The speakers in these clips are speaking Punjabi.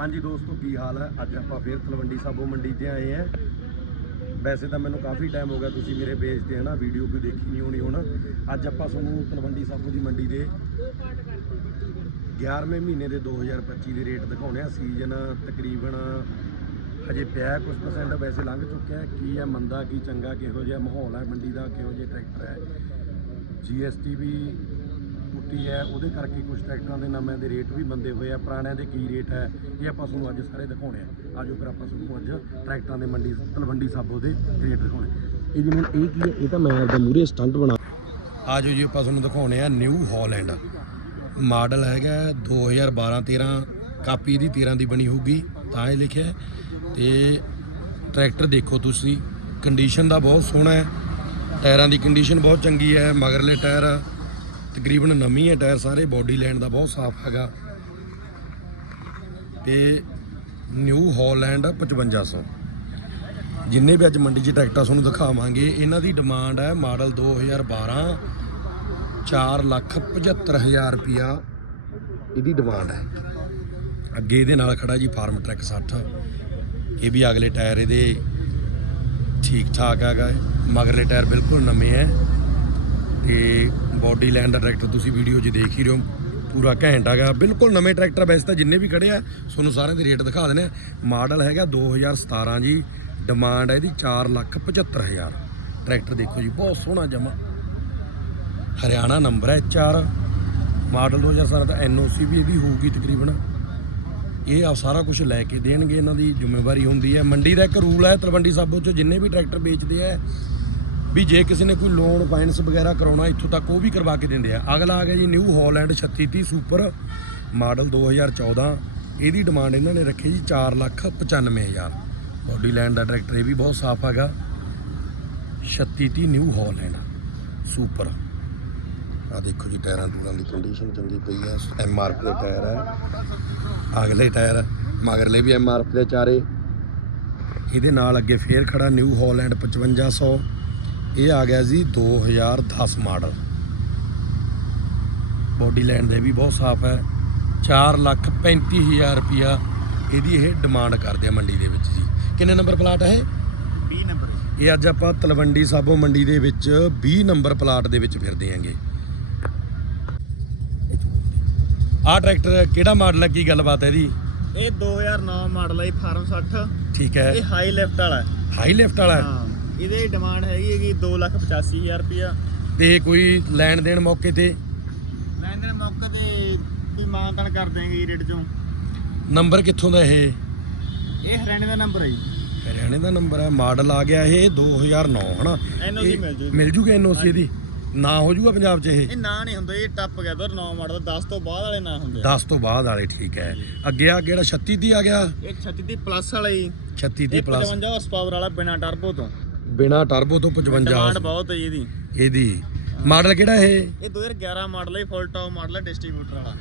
ਹਾਂਜੀ ਦੋਸਤੋ, ਕੀ ਹਾਲ ਹੈ? ਅੱਜ ਆਪਾਂ ਫੇਰ ਤਲਵੰਡੀ ਸਾਬੋ ਮੰਡੀ ਤੇ ਆਏ ਆ ਵੈਸੇ ਤਾਂ ਮੈਨੂੰ ਕਾਫੀ ਟਾਈਮ ਹੋ ਗਿਆ ਤੁਸੀਂ ਮੇਰੇ ਪੇਜ ਤੇ, ਹਨਾ? ਵੀਡੀਓ ਕੋਈ ਦੇਖੀ ਨਹੀਂ ਹੋਣੀ ਹੁਣ। ਅੱਜ ਆਪਾਂ ਤੁਹਾਨੂੰ ਤਲਵੰਡੀ ਸਾਬੋ ਦੀ ਮੰਡੀ ਦੇ 11ਵੇਂ ਮਹੀਨੇ ਦੇ 2025 ਦੇ ਰੇਟ ਦਿਖਾਉਣੇ ਆ। ਸੀਜ਼ਨ ਤਕਰੀਬਨ ਹਜੇ ਪਿਆ ਕੁਝ ਪਰਸੈਂਟ ਵੈਸੇ ਲੰਘ ਚੁੱਕਿਆ ਕੀ ਹੈ, ਮੰਦਾ, ਕੀ ਚੰਗਾ, ਕਿਹੋ ਜਿਹਾ ਮਾਹੌਲ ਹੈ? ਮੰਡੀ ਦਾ ਕਿਹੋ ਜਿਹੇ ਟਰੈਕਟਰ ਹੈ? ਜੀਐਸਟੀ ਵੀ ਟੁੱਟੀ ਹੈ, ਉਹਦੇ ਕਰਕੇ ਕੁਝ ਟਰੈਕਟਰਾਂ ਦੇ ਨਵੇਂ ਦੇ ਰੇਟ ਵੀ ਬੰਦੇ ਹੋਏ ਆ। ਪੁਰਾਣਿਆਂ ਦੇ ਕੀ ਰੇਟ ਹੈ, ਇਹ ਆਪਾਂ ਤੁਹਾਨੂੰ ਅੱਜ ਸਾਰੇ ਦਿਖਾਉਣੇ ਆ। ਆਜੋ ਫਿਰ ਆਪਾਂ ਤੁਹਾਨੂੰ ਅੱਜ ਟਰੈਕਟਰਾਂ ਦੇ ਮੰਡੀ, ਤਲਵੰਡੀ ਸਾਬੋ ਦੇ ਰੇਟ ਦਿਖਾਉਣੇ ਇਹ ਜਿਵੇਂ ਇਹ ਕੀ ਹੈ? ਇਹ ਤਾਂ ਮੈਂ ਆਪਦਾ ਮੂਰੇ ਸਟੰਟ ਬਣਾ ਆਜੋ ਜੀ, ਆਪਾਂ ਤੁਹਾਨੂੰ ਦਿਖਾਉਣੇ ਆ ਨਿਊ ਹਾਲੈਂਡ ਮਾਡਲ ਹੈਗਾ 2012 13 ਕਾਪੀ ਦੀ 13 ਦੀ ਬਣੀ ਹੋਊਗੀ, ਤਾਂ ਇਹ ਲਿਖਿਆ ਹੈ। ਤੇ ਟਰੈਕਟਰ ਦੇਖੋ ਤੁਸੀਂ ਕੰਡੀਸ਼ਨ ਦਾ ਬਹੁਤ ਸੋਹਣਾ ਹੈ। ਟਾਇਰਾਂ ਦੀ ਕੰਡੀਸ਼ਨ ਬਹੁਤ ਚੰਗੀ ਹੈ, ਮਗਰਲੇ ਟਾਇਰ ਤਕਰੀਬਨ ਨਵੀਂ ਹੈ ਟਾਇਰ, ਸਾਰੇ ਬੋਡੀ ਲੈਂਡ ਦਾ ਬਹੁਤ ਸਾਫ਼ ਹੈਗਾ। ਤੇ ਨਿਊ ਹਾਲੈਂਡ 5500 ਜਿੰਨੇ ਵੀ ਅੱਜ ਮੰਡੀ 'ਚ ਟਰੈਕਟਰ ਤੁਹਾਨੂੰ ਦਿਖਾਵਾਂਗੇ, ਇਹਨਾਂ ਦੀ ਡਿਮਾਂਡ ਹੈ ਮਾਡਲ 2012 4 ਲੱਖ 75000 ਰੁਪਿਆ ਇਹਦੀ ਡਿਮਾਂਡ ਹੈ। ਅੱਗੇ ਇਹਦੇ ਨਾਲ ਖੜਾ ਜੀ ਫਾਰਮ ਟਰੈਕ 60 ਇਹ ਵੀ ਅਗਲੇ ਟਾਇਰ ਇਹਦੇ ਠੀਕ ਠਾਕ ਹੈਗਾ ਹੈ। ਮਗਰਲੇ ਟਾਇਰ ਬਿਲਕੁਲ ਨਵੇਂ ਹੈ। ਤੇ ਬੋਡੀ ਲਾਈਨ ਦਾ ਟਰੈਕਟਰ ਤੁਸੀਂ ਵੀਡੀਓ 'ਚ ਦੇਖ ਹੀ ਰਹੇ ਹੋ, ਪੂਰਾ ਘੈਂਟ ਹੈਗਾ। ਬਿਲਕੁਲ ਨਵੇਂ ਟਰੈਕਟਰ ਵੈਸੇ ਤਾਂ ਜਿੰਨੇ ਵੀ ਖੜੇ ਆ, ਤੁਹਾਨੂੰ ਸਾਰਿਆਂ ਦੇ ਰੇਟ ਦਿਖਾ ਦਿੰਦੇ ਆ। ਮਾਡਲ ਹੈਗਾ 2017 ਜੀ ਡਿਮਾਂਡ ਹੈ ਇਹਦੀ 4 ਲੱਖ 75000 ਟਰੈਕਟਰ ਦੇਖੋ ਜੀ, ਬਹੁਤ ਸੋਹਣਾ ਜਮਾ। ਹਰਿਆਣਾ ਨੰਬਰ ਹੈ HR ਮਾਡਲ 2017 ਦਾ ਐਨਓਸੀ ਵੀ ਇਹਦੀ ਹੋਊਗੀ ਤਕਰੀਬਨ। ਇਹ ਆ ਸਾਰਾ ਕੁਝ ਲੈ ਕੇ ਦੇਣਗੇ, ਇਹਨਾਂ ਦੀ ਜ਼ਿੰਮੇਵਾਰੀ ਹੁੰਦੀ ਹੈ ਮੰਡੀ ਦਾ ਇੱਕ ਰੂਲ ਹੈ ਤਲਵੰਡੀ ਸਾਬੋ ਚ ਜਿੰਨੇ ਵੀ ਟਰੈਕਟਰ ਵੇਚਦੇ ਆ ਵੀ ਜੇ ਕਿਸੇ ਨੇ ਕੋਈ ਲੋਨ ਫਾਈਨੈਂਸ ਵਗੈਰਾ ਕਰਾਉਣਾ ਇੱਥੋਂ ਤੱਕ, ਉਹ ਵੀ ਕਰਵਾ ਕੇ ਦਿੰਦੇ ਆ। ਅਗਲਾ ਆ ਗਿਆ ਜੀ ਨਿਊ ਹਾਲੈਂਡ 3630 ਸੁਪਰ ਮਾਡਲ 2014 ਇਹਦੀ ਡਿਮਾਂਡ ਇਹਨਾਂ ਨੇ ਰੱਖੀ ਜੀ 4 ਲੱਖ 95000 ਬੋਡੀ ਲਾਈਨ ਦਾ ਟਰੈਕਟਰ ਇਹ ਵੀ ਬਹੁਤ ਸਾਫ਼ ਹੈਗਾ। 3630 ਨਿਊ ਹਾਲੈਂਡ ਸੁਪਰ ਆ ਦੇਖੋ ਜੀ, ਟਾਇਰਾਂ ਟੂਰਾਂ ਦੀ ਕੰਡੀਸ਼ਨ ਚੰਗੀ ਪਈ ਹੈ ਐਮ ਆਰ ਪੀ ਦੇ ਟਾਇਰ ਹੈ। ਅਗਲੇ ਟਾਇਰ, ਮਗਰਲੇ ਵੀ ਐਮ ਆਰ ਪੀ ਦੇ ਚਾਰੇ। ਇਹਦੇ ਨਾਲ ਅੱਗੇ ਫੇਰ ਖੜਾ ਨਿਊ ਹਾਲੈਂਡ 5500 ਇਹ ਆ ਗਿਆ ਜੀ 2010 ਮਾਡਲ। ਬੋਡੀ ਲਾਈਨ ਦੇ ਵੀ ਬਹੁਤ ਸਾਫ਼ ਹੈ। 4 ਲੱਖ 35000 ਰੁਪਿਆ ਇਹਦੀ ਇਹ ਡਿਮਾਂਡ ਕਰਦੇ ਆ ਮੰਡੀ ਦੇ ਵਿੱਚ ਜੀ। ਕਿੰਨੇ ਨੰਬਰ ਪਲਾਟ ਹੈ ਇਹ? 20 ਨੰਬਰ। ਇਹ ਅੱਜ ਆਪਾਂ ਤਲਵੰਡੀ ਸਾਬੋ ਮੰਡੀ ਦੇ ਵਿੱਚ 20 ਨੰਬਰ ਪਲਾਟ ਦੇ ਵਿੱਚ ਫਿਰਦੇ ਆਂਗੇ। ਆਹ ਟਰੈਕਟਰ ਕਿਹੜਾ ਮਾਡਲ ਹੈ ਕੀ ਗੱਲਬਾਤ ਹੈ ਇਹਦੀ? ਇਹ 2009 ਮਾਡਲ ਹੈ ਫਾਰਮ 60 ਠੀਕ ਹੈ। ਇਹ ਹਾਈ ਲਿਫਟ ਵਾਲਾ ਹੈ। ਹਾਈ ਲਿਫਟ ਵਾਲਾ ਹਾਂ। ਇਹਦੀ ਡਿਮਾਂਡ ਹੈਗੀ ਹੈਗੀ 285000 ਰੁਪਿਆ ਤੇ ਕੋਈ ਲੈਣ ਦੇਣ ਮੌਕੇ ਤੇ? ਲੈਣ ਦੇ ਮੌਕੇ ਤੇ ਵੀ ਮਾਨਤਨ ਕਰ ਦੇਂਗੇ ਰੇਟ ਚੋਂ। ਨੰਬਰ ਕਿੱਥੋਂ ਦਾ ਇਹ? ਇਹ ਹਰਿਆਣੇ ਦਾ ਨੰਬਰ ਹੈ ਜੀ। ਹਰਿਆਣੇ ਦਾ ਨੰਬਰ ਹੈ ਮਾਡਲ ਆ ਗਿਆ ਇਹ 2009 ਹਨਾ? ਇਹ ਮਿਲ ਜੂਗੀ। ਮਿਲ ਜੂਗਾ ਐਨਓਸੀ ਇਹਦੀ ਨਾ ਹੋ ਜੂਗਾ ਪੰਜਾਬ 'ਚ ਇਹ? ਇਹ ਨਾਂ ਨਹੀਂ ਹੁੰਦਾ ਇਹ ਟੱਪ ਗਿਆ ਦੋਰ 9 ਮਾਡਲ 10 ਤੋਂ ਬਾਅਦ ਵਾਲੇ ਨਾਂ ਹੁੰਦੇ ਆ। 10 ਤੋਂ ਬਾਅਦ ਵਾਲੇ ਠੀਕ ਹੈ। ਅੱਗੇ ਆ ਕਿਹੜਾ 36 ਦੀ ਆ ਗਿਆ? ਇਹ 36 ਦੀ ਪਲੱਸ ਵਾਲਾ ਜੀ। 36 ਦੀ ਪਲੱਸ 55 ਹਾਰਸ ਪਾਵਰ ਵਾਲਾ ਬਿਨਾ ਟਰਬੋ ਤੋਂ। ਬਿਨਾ ਟਰਬੋ ਤੋਂ 55 ਡਿਮਾਂਡ ਬਹੁਤ ਹੈ ਜੀ ਇਹਦੀ। ਇਹਦੀ। ਮਾਡਲ ਕਿਹੜਾ ਇਹ? ਇਹ 2011 ਮਾਡਲ ਹੈ ਫੁੱਲ ਟੌਪ ਮਾਡਲ ਹੈ ਡਿਸਟ੍ਰੀਬਿਊਟਰ ਵਾਲਾ।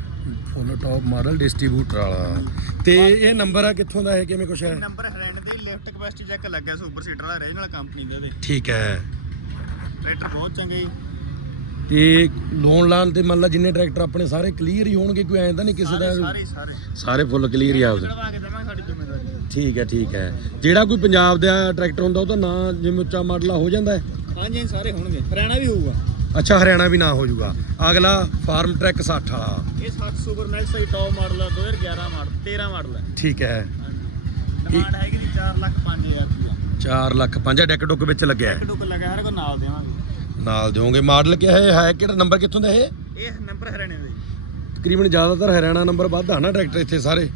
ਫੁੱਲ ਟਾਪ ਮਾਡਲ ਡਿਸਟ੍ਰੀਬਿਊਟਰ ਵਾਲਾ। ਤੇ ਇਹ ਨੰਬਰ ਆ ਕਿੱਥੋਂ ਦਾ ਇਹ ਕਿਵੇਂ ਕੁਛ ਹੈ? ਨੰਬਰ ਹਰਿਆਣੇ ਦੇ ਲਿਫਟ ਕਪੈਸਿਟੀ ਚੈੱਕ ਲੱਗਿਆ ਸੁਪਰ ਸੀਟਰ ਵਾਲਾ ਰੀਜਨਲ ਕੰਪਨੀ ਦੇ ਉਹਦੇ ਠੀਕ ਹੈ। ਟਰੈਕਟਰ ਬਹੁਤ ਚੰਗੇ ਜੀ। ਤੇ ਲੋਨ ਲਾਣ ਤੇ ਮੰਨ ਲਾ ਜਿੰਨੇ ਟਰੈਕਟਰ ਆਪਣੇ ਸਾਰੇ ਕਲੀਅਰ ਹੀ ਹੋਣਗੇ ਕੋਈ ਐਂ ਤਾਂ ਨਹੀਂ ਕਿਸੇ ਦਾ ਸਾਰੇ ਸਾਰੇ। ਸਾਰੇ ਫੁੱਲ ਕਲੀਅਰ ਹੀ ਆਉਦੇ ਠੀਕ ਹੈ ਠੀਕ ਹੈ। ਜਿਹੜਾ ਕੋਈ ਪੰਜਾਬ ਦਾ ਟਰੈਕਟਰ ਹੁੰਦਾ ਉਹਦਾ ਨਾਂ ਜਿਵੇਂ ਉੱਚਾ ਮਾਡਲ ਹੋ ਜਾਂਦਾ ਹੈ? ਹਾਂਜੀ ਸਾਰੇ ਹੋਣਗੇ। ਹਰਿਆਣਾ ਵੀ ਹੋਊਗਾ। ਅੱਛਾ ਹਰਿਆਣਾ ਵੀ ਨਾ ਹੋ ਜਾਊਗਾ। ਅਗਲਾ ਫਾਰਮ ਟਰੈਕ 60 ਵਾਲਾ ਇਹ 60 ਸੁਪਰ ਮੈਕਸ ਦਾ ਟੌਪ ਮਾਡਲ ਹੈ 2011 ਮਾਡਲ 13 ਮਾਡਲ ਹੈ ਠੀਕ ਹੈ। ਡਿਮਾਂਡ ਹੈਗੀ ਜੀ 4 ਲੱਖ 5000 ਰੁਪਇਆ 4 ਲੱਖ 5 ਡੈਕ ਡੁੱਕ ਵਿੱਚ ਲੱਗਿਆ ਹੈ। ਇੱਕ ਡੁੱਕ ਲੱਗਾ ਹਰ ਕੋ ਨਾਲ ਦੇਵਾਂਗੇ। ਨਾਲ ਦਿਓਗੇ। ਮਾਡਲ ਕਿਹਾ ਹੈ? ਹੈ ਕਿਹੜਾ ਨੰਬਰ ਕਿੱਥੋਂ ਦਾ ਇਹ? ਇਹ ਨੰਬਰ ਹਰਿਆਣੇ ਦਾ ਤਕਰੀਬਨ ਜ਼ਿਆਦਾਤਰ ਹਰਿਆਣਾ ਨੰਬਰ ਵੱਧ ਆ ਨਾ ਟਰੈਕਟਰ ਇੱਥੇ ਸਾਰੇ।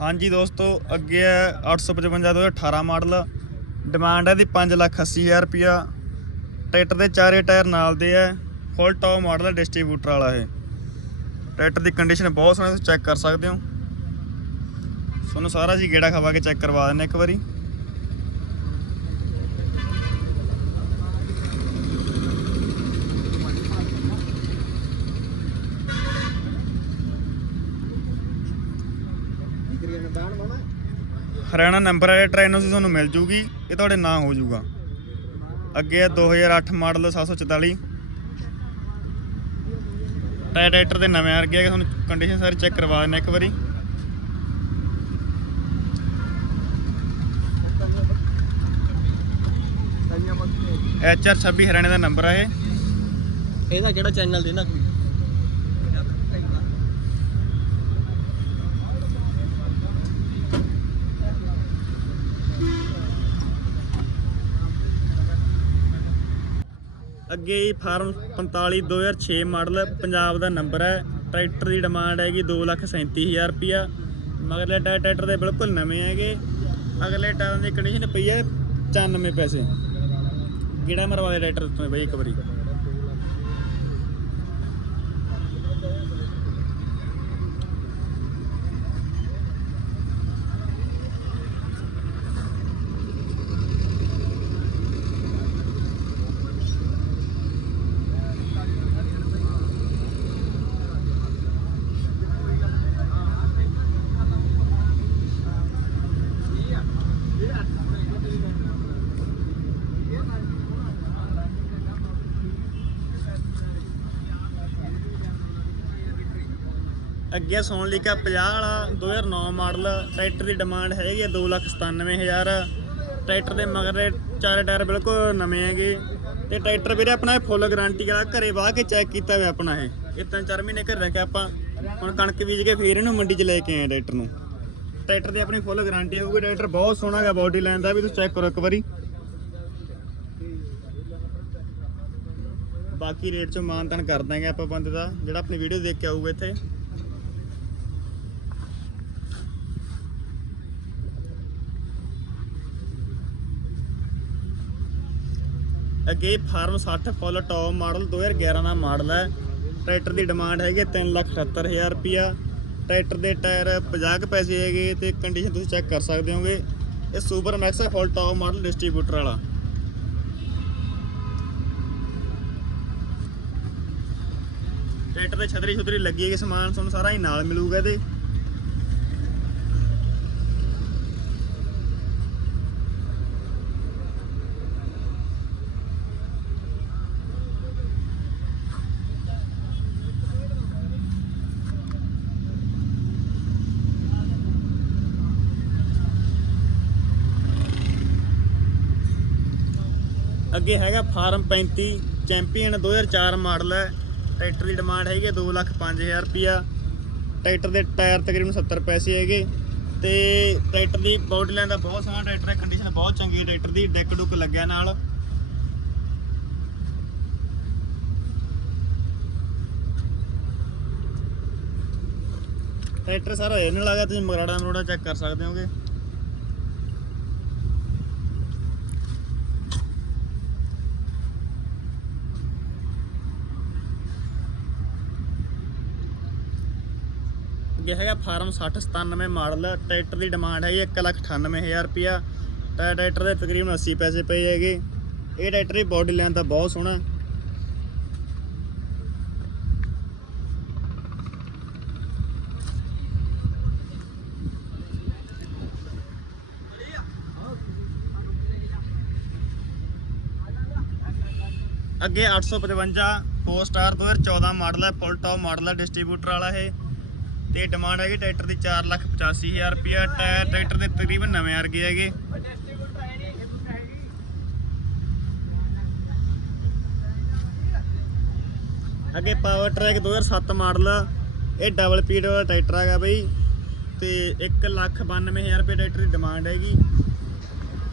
ਹਾਂਜੀ ਦੋਸਤੋ, ਅੱਗੇ ਹੈ 855 2018 ਮਾਡਲ। ਡਿਮਾਂਡ ਹੈ ਦੀ 5 ਲੱਖ 80000 ਰੁਪਇਆ। ਟਰੈਕਟਰ ਦੇ ਚਾਰੇ ਟਾਇਰ ਨਾਲ ਦੇ ਹੈ। ਫੁੱਲ ਟੌਪ ਮਾਡਲ ਹੈ ਡਿਸਟ੍ਰੀਬਿਊਟਰ ਵਾਲਾ ਇਹ। ਟਰੈਕਟਰ ਦੀ ਕੰਡੀਸ਼ਨ ਬਹੁਤ ਸੋਹਣੀ ਤੁਸੀਂ ਚੈੱਕ ਕਰ ਸਕਦੇ ਹੋ। ਤੁਹਾਨੂੰ ਸਾਰਾ ਜੀ ਗੇੜਾ ਖਵਾ ਕੇ ਚੈੱਕ ਕਰਵਾ ਦਿੰਦੇ ਇੱਕ ਵਾਰੀ। ਹਰਿਆਣਾ ਨੰਬਰ ਵਾਲੇ ਟ੍ਰੇਨ ਨੂੰ ਤੁਹਾਨੂੰ ਮਿਲ ਜੂਗੀ, ਇਹ ਤੁਹਾਡੇ ਨਾਂ ਹੋ ਜੂਗਾ। ਅੱਗੇ ਹੈ 2008 ਮਾਡਲ 744 ਟਾਇਰ ਟਰੈਕਟਰ ਦੇ ਨਵੇਂ ਆ ਗਿਆ ਤੁਹਾਨੂੰ ਕੰਡੀਸ਼ਨ ਸਾਰੀ ਚੈੱਕ ਕਰਵਾ ਦਿੰਦੇ ਇੱਕ ਵਾਰੀ। HR26 ਹਰਿਆਣੇ ਦਾ ਨੰਬਰ ਆ ਇਹ। ਇਹਦਾ ਕਿਹੜਾ ਚੈਨਲ ਦੇ ਅੱਗੇ ਹੀ ਫਾਰਮ 45 2006 ਮਾਡਲ ਪੰਜਾਬ ਦਾ ਨੰਬਰ ਹੈ। ਟਰੈਕਟਰ ਦੀ ਡਿਮਾਂਡ ਹੈਗੀ 237000 ਰੁਪਿਆ ਮਗਰਲੇ ਟਾਇਰ ਟਰੈਕਟਰ ਦੇ ਬਿਲਕੁਲ ਨਵੇਂ ਹੈਗੇ। ਅਗਲੇ ਟਾਇਰਾਂ ਦੀ ਕੰਡੀਸ਼ਨ ਪਈ ਹੈ 95 ਪੈਸੇ। ਕਿਹੜਾ ਮਰਵਾ ਦੇ ਟਰੈਕਟਰ ਤੋਂ ਬਈ ਇੱਕ ਵਾਰੀ। ਅੱਗੇ ਸੋਨਲੀਕਾ 50 ਵਾਲਾ 2009 ਮਾਡਲ, ਟਰੈਕਟਰ ਦੀ ਡਿਮਾਂਡ ਹੈਗੀ 297000 ਟਰੈਕਟਰ ਦੇ ਮਗਰ ਚਾਰੇ ਟਾਇਰ ਬਿਲਕੁਲ ਨਵੇਂ ਹੈਗੇ। ਤੇ ਟਰੈਕਟਰ ਵੀਰੇ ਆਪਣਾ ਇਹ ਫੁੱਲ ਗਾਰੰਟੀ ਵਾਲਾ ਘਰੇ ਵਾਹ ਕੇ ਚੈੱਕ ਕੀਤਾ ਹੋਇਆ ਆਪਣਾ ਇਹ। ਇਹ ਤਿੰਨ ਚਾਰ ਮਹੀਨੇ ਘਰ ਰੱਖਿਆ ਆਪਾਂ ਹੁਣ ਕਣਕ ਬੀਜ ਕੇ ਫੇਰ ਇਹਨੂੰ ਮੰਡੀ 'ਚ ਲੈ ਕੇ ਆਏ ਟਰੈਕਟਰ ਨੂੰ। ਟਰੈਕਟਰ ਦੀ ਆਪਣੀ ਫੁੱਲ ਗਾਰੰਟੀ ਹੋਊਗੀ ਟਰੈਕਟਰ ਬਹੁਤ ਸੋਹਣਾ ਹੈਗਾ ਬਾਡੀ ਲਾਈਨ ਦਾ ਵੀ ਤੁਸੀਂ ਚੈੱਕ ਕਰੋ ਇੱਕ ਵਾਰੀ। ਬਾਕੀ ਰੇਟ 'ਚੋਂ ਮਾਨਤਾਨ ਕਰ ਦਾਂਗੇ ਆਪਾਂ ਬੰਦੇ ਦਾ, ਜਿਹੜਾ ਆਪਣੀ ਵੀਡੀਓ ਦੇਖ ਕੇ ਆਊਗਾ ਇੱਥੇ। ਅੱਗੇ ਫਾਰਮ 60 ਫੁੱਲ ਟੌਪ ਮਾਡਲ 2011 ਦਾ ਮਾਡਲ ਹੈ। ਟਰੈਕਟਰ ਦੀ ਡਿਮਾਂਡ ਹੈਗੀ 378000 ਰੁਪਿਆ ਟਰੈਕਟਰ ਦੇ ਟਾਇਰ 50 ਕੁ ਪੈਸੇ ਹੈਗੇ ਤੇ ਕੰਡੀਸ਼ਨ ਤੁਸੀਂ ਚੈੱਕ ਕਰ ਸਕਦੇ ਹੋਗੇ। ਇਹ ਸੁਪਰ ਮੈਕਸ ਹੈ ਫੁੱਲ ਟੌਪ ਮਾਡਲ ਡਿਸਟ੍ਰੀਬਿਊਟਰ ਵਾਲਾ। ਟਰੈਕਟਰ ਤੇ ਛਤਰੀ ਛੁਤਰੀ ਲੱਗੀ ਹੈਗੀ, ਸਮਾਨ ਤੁਹਾਨੂੰ ਸਾਰਾ ਹੀ ਨਾਲ ਮਿਲੂਗਾ ਇਹਦੇ। ਅੱਗੇ ਹੈਗਾ ਫਾਰਮ 35 ਚੈਂਪੀਅਨ 2004 ਮਾਡਲ ਹੈ। ਟਰੈਕਟਰ ਦੀ ਡਿਮਾਂਡ ਹੈਗੀ ਹੈ 205000 ਰੁਪਿਆ ਟਰੈਕਟਰ ਦੇ ਟਾਇਰ ਤਕਰੀਬਨ 70 ਪੈਸੇ ਹੈਗੇ। ਤੇ ਟਰੈਕਟਰ ਦੀ ਬਾਡੀ ਲਾਈਨ ਦਾ ਬਹੁਤ ਸੋਹਣਾ ਟਰੈਕਟਰ ਹੈ ਕੰਡੀਸ਼ਨ ਬਹੁਤ ਚੰਗੀ ਹੈ ਟਰੈਕਟਰ ਦੀ, ਡੈਕ ਡੁੱਕ ਲੱਗਿਆ ਨਾਲ। ਟਰੈਕਟਰ ਸਾਰਾ ਇਹਨਾਂ ਲੱਗਾ ਤੁਸੀਂ ਮਗਰਾੜਾ ਮਰੋੜਾ ਚੈੱਕ ਕਰ ਸਕਦੇ ਹੋਗੇ। ਅੱਗੇ ਹੈਗਾ ਫਾਰਮ 60 97 ਮਾਡਲ, ਟਰੈਕਟਰ ਦੀ ਡਿਮਾਂਡ ਹੈ ਜੀ 198000 ਰੁਪਿਆ ਟਾਇਰ ਟਰੈਕਟਰ ਦੇ ਤਕਰੀਬਨ 80 ਪੈਸੇ ਪਏ ਹੈਗੇ। ਇਹ ਟਰੈਕਟਰ ਦੀ ਬਾਡੀ ਲਾਈਨ ਤਾਂ ਬਹੁਤ ਸੋਹਣਾ। ਅੱਗੇ 855 4 ਸਟਾਰ 2014 ਮਾਡਲ ਹੈ ਫੁੱਲ ਟੌਪ ਮਾਡਲ ਹੈ ਡਿਸਟ੍ਰੀਬਿਊਟਰ ਵਾਲਾ ਇਹ। ਤੇ ਡਿਮਾਂਡ ਹੈਗੀ ਟਰੈਕਟਰ ਦੀ 485000 ਰੁਪਿਆ ਟਾਇਰ ਟਰੈਕਟਰ ਦੇ ਤਕਰੀਬਨ ਨਵੇਂ ਵਰਗੇ ਹੈਗੇ। ਅੱਗੇ ਪਾਵਰ ਟਰੈਕ 2007 ਮਾਡਲ ਇਹ ਡਬਲ ਪੀਡ ਵਾਲਾ ਟਰੈਕਟਰ ਹੈਗਾ ਬਈ, ਤੇ 192000 ਰੁਪਏ ਟਰੈਕਟਰ ਦੀ ਡਿਮਾਂਡ ਹੈਗੀ।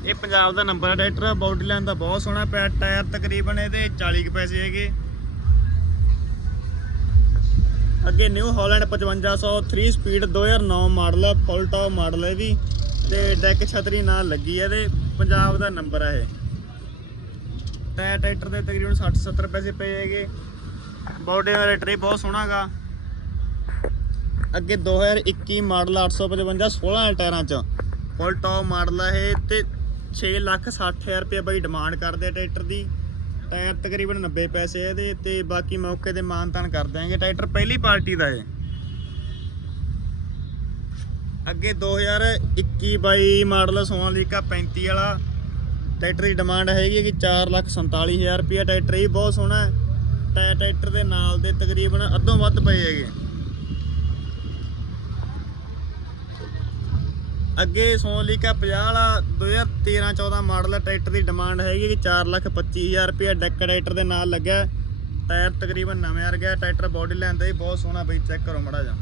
ਇਹ ਪੰਜਾਬ ਦਾ ਨੰਬਰ ਹੈ ਟਰੈਕਟਰ ਬਾਡੀ ਲਾਈਨ ਦਾ ਬਹੁਤ ਸੋਹਣਾ ਪਿਆ, ਟਾਇਰ ਤਕਰੀਬਨ ਇਹਦੇ 40 ਕੁ ਪੈਸੇ ਹੈਗੇ। ਅੱਗੇ ਨਿਊ ਹਾਲੈਂਡ 5500 3 ਸਪੀਡ 2009 ਮਾਡਲ ਹੈ ਫੁੱਲ ਟੌਪ ਮਾਡਲ ਹੈ ਵੀ। ਤੇ ਡੈਕ ਛਤਰੀ ਨਾਲ ਲੱਗੀ ਹੈ ਇਹਦੇ, ਪੰਜਾਬ ਦਾ ਨੰਬਰ ਹੈ ਇਹ। ਟਾਇਰ ਟਰੈਕਟਰ ਦੇ ਤਕਰੀਬਨ 60 70 ਪੈਸੇ ਪਏ ਹੈਗੇ। ਬੋਡੀ ਦਾ ਰੇਟ ਵੀ ਬਹੁਤ ਸੋਹਣਾ ਹੈਗਾ ਅੱਗੇ 2021 ਮਾਡਲ 855 16 ਟਾਇਰਾਂ ਚ। ਫੁੱਲ ਟੌਪ ਮਾਡਲ ਹੈ ਇਹ ਤੇ 6 ਲੱਖ 60000 ਰੁਪਏ ਬਾਈ ਡਿਮਾਂਡ ਕਰਦੇ ਆ ਟਰੈਕਟਰ ਦੀ। ਟਾਇਰ ਤਕਰੀਬਨ 90 ਪੈਸੇ ਇਹਦੇ ਤੇ ਬਾਕੀ ਮੌਕੇ ਤੇ ਮਾਨਤਾਨ ਕਰ ਦਿਆਂਗੇ। ਟਰੈਕਟਰ ਪਹਿਲੀ ਪਾਰਟੀ ਦਾ ਹੈ ਅੱਗੇ 2021 22 ਮਾਡਲ ਸੋਨਾਲੀਕਾ 35 ਵਾਲਾ ਟਰੈਕਟਰ ਦੀ ਡਿਮਾਂਡ ਹੈਗੀ ਕਿ 447000 ਰੁਪਏ ਟਰੈਕਟਰ ਹੀ ਬਹੁਤ ਸੋਹਣਾ ਹੈ। ਟਰੈਕਟਰ ਦੇ ਨਾਲ ਦੇ ਤਕਰੀਬਨ ਅੱਧੋਂ ਵੱਧ ਪਏ ਹੈਗੇ। ਅੱਗੇ ਸੋਨਲੀਕਾ 50 ਵਾਲਾ 2013 14 ਮਾਡਲ ਟਰੈਕਟਰ ਦੀ ਡਿਮਾਂਡ ਹੈਗੀ ਕਿ 425000 ਰੁਪਏ ਡੈਕ ਟਰੈਕਟਰ ਦੇ ਨਾਲ ਲੱਗਿਆ। ਟਾਇਰ ਤਕਰੀਬਨ ਨਵੇਂ ਵਰਗਾ ਟਰੈਕਟਰ ਬੋਡੀ ਲੈਂਦਾ ਹੀ ਬਹੁਤ ਸੋਹਣਾ, ਬਈ ਚੈੱਕ ਕਰੋ ਮੜਾ ਜਾ